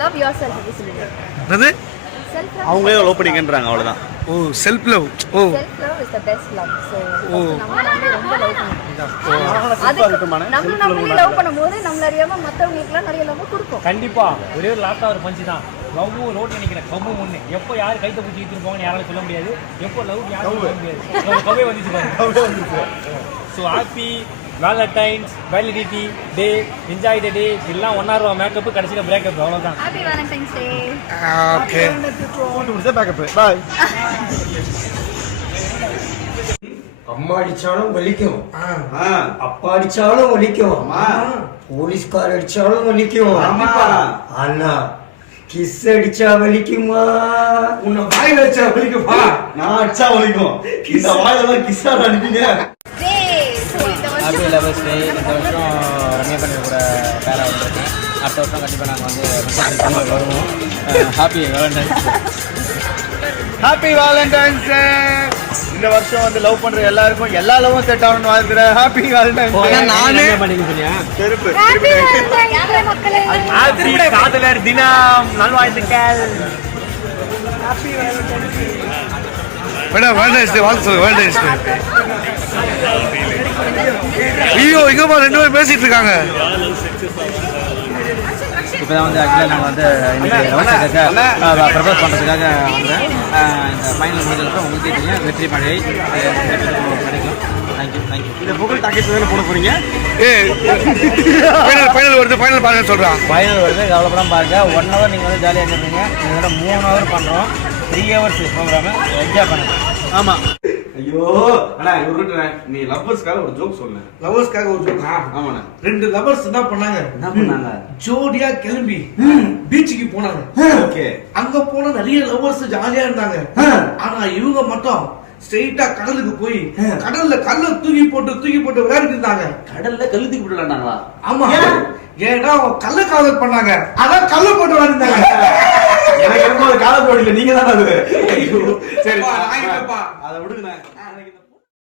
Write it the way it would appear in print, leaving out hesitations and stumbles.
Love yourself அப்படி சொல்லுங்க. என்னது? Self love. அவங்களே லவ் பண்ணிக்கன்றாங்க அவ்வளவுதான். ஓ செல்ஃப் லவ். ஓ Self love is the best love. So நம்ம ரொம்ப லவ் பண்ணணும். அது நம்மளே லவ் பண்ணும்போது நம்மள அறியாம மத்தவங்களுக்குலாம் நிறைய லவ் கொடுப்போம். கண்டிப்பா ஒரே ஒரு லாஸ்டா ஒரு பஞ்சு தான். லவ் ரோட்ல நிக்கிற கம்பு முன்னே எப்போ யார் கைத்த பிடிச்சி இழுத்துட்டு போவாங்கன்னு யாராலும் சொல்ல முடியாது. எப்போ லவ் யாரும் சொல்ல முடியாது. கவே வந்துச்சு பாருங்க. So happy valentine's validity day enjoy the day எல்லாம் ஒன்னாருவா மேக்கப் கடைசியில் பிரேக்கப் அவ்வளோதான். Happy Valentine's Day. Okay. Bye. அம்மா அடிச்சாலும் வலிக்கும், அப்பா அடிச்சாலும் வலிக்கும், போலீஸ்கார் அடிச்சாலும் வலிக்கும். ஆனா கிஸ் அடிச்சா வலிக்குமா? உன்னை வாயில அடிச்சா வலிக்குமா? நான் அடிச்சா வலிக்கும். இந்த வாயில கிஸ்ஸா அடிப்பீங்க. ஹாப்பி லவர்ஸ் டே. இந்த வருஷம் ரம்யா பண்ணி கூட பேரா வந்துருக்கு. அடுத்த வருஷம் கண்டிப்பாக நாங்கள் வந்து வருவோம். Happy Valentine's. ஹாப்பி வேலண்டைன்ஸ் டே. இந்த வருஷம் வந்து லவ் பண்ற எல்லாருக்கும் எல்லா லவ்வும் செட் ஆகணும்னு வாழ்த்துறேன். ஹாப்பி வேலண்டைன்ஸ் டே. நானே பண்ணிக்க சொன்னியா? செருப்பு. Happy Valentine's Day மக்களே. ஹாப்பி காதலர் தினம் நல்வாழ்த்துக்கள். ஹாப்பி வேலண்டைன்ஸ் டே. மேடம் வேலண்டைன்ஸ் டே வாழ்த்து சொல்லுங்க. வேலண்டைன்ஸ் டே. ஐயோ இங்க பா ரெண்டு பேரும் பேசிட்டு இருக்காங்க. இப்போ தான் வந்து ஆக்சுவலாக நாங்கள் வந்து இன்னைக்கு ப்ரப்போஸ் பண்ணுறதுக்காக வந்தேன். இந்த ஃபைனல் முடிஞ்சதுக்கு உங்களுக்கே தெரியும் வெற்றி மழை கிடைக்கும். தேங்க்யூ. இந்த புகழ் டாக்கெட் வேலை போட போறீங்க? ஃபைனல் வருது, ஃபைனல் பாருங்க சொல்றான். ஃபைனல் வருது, கவலைப்படாம பாருங்க. 1 hour நீங்கள் வந்து ஜாலியாக இருந்துருங்க. இதோட 3 hour பண்ணுறோம். 3 hours ப்ரோக்ராமு என்ஜாய் பண்ணுங்க. ஆமா. ஐயோ அண்ணா இவர்கிட்ட நீ லவ்வர்ஸ்க்காக ஒரு ஜோக் சொல்லு. லவர்ஸ்க்காக ஒரு ஜோக். ஆமாண்ணா. 2 லவர்ஸ் என்ன பண்ணாங்க? ஜோடியா கிளம்பி பீச்சுக்கு போனாங்க. ஓகே. அங்க போன நிறைய லவர்ஸ் ஜாலியா இருந்தாங்க. ஆனா இவங்க மட்டும் ஸ்ட்ரெயிட்டா கடலுக்கு போய் கடல்ல கல்ல தூக்கி போட்டு விளையாடிட்டு இருந்தாங்க. கடல்ல கல்லு தூக்கி போட்டுலாம்டாங்களா? ஆமா. ஏன்னா அவங்க கள்ள காதல் பண்ணாங்க. அதான் கல்ல போட்டு விளையாடிருந்தாங்க. எனக்கு என்னமோ காதல் போடல, நீங்க தான் அது. சரி அதை விடுங்க.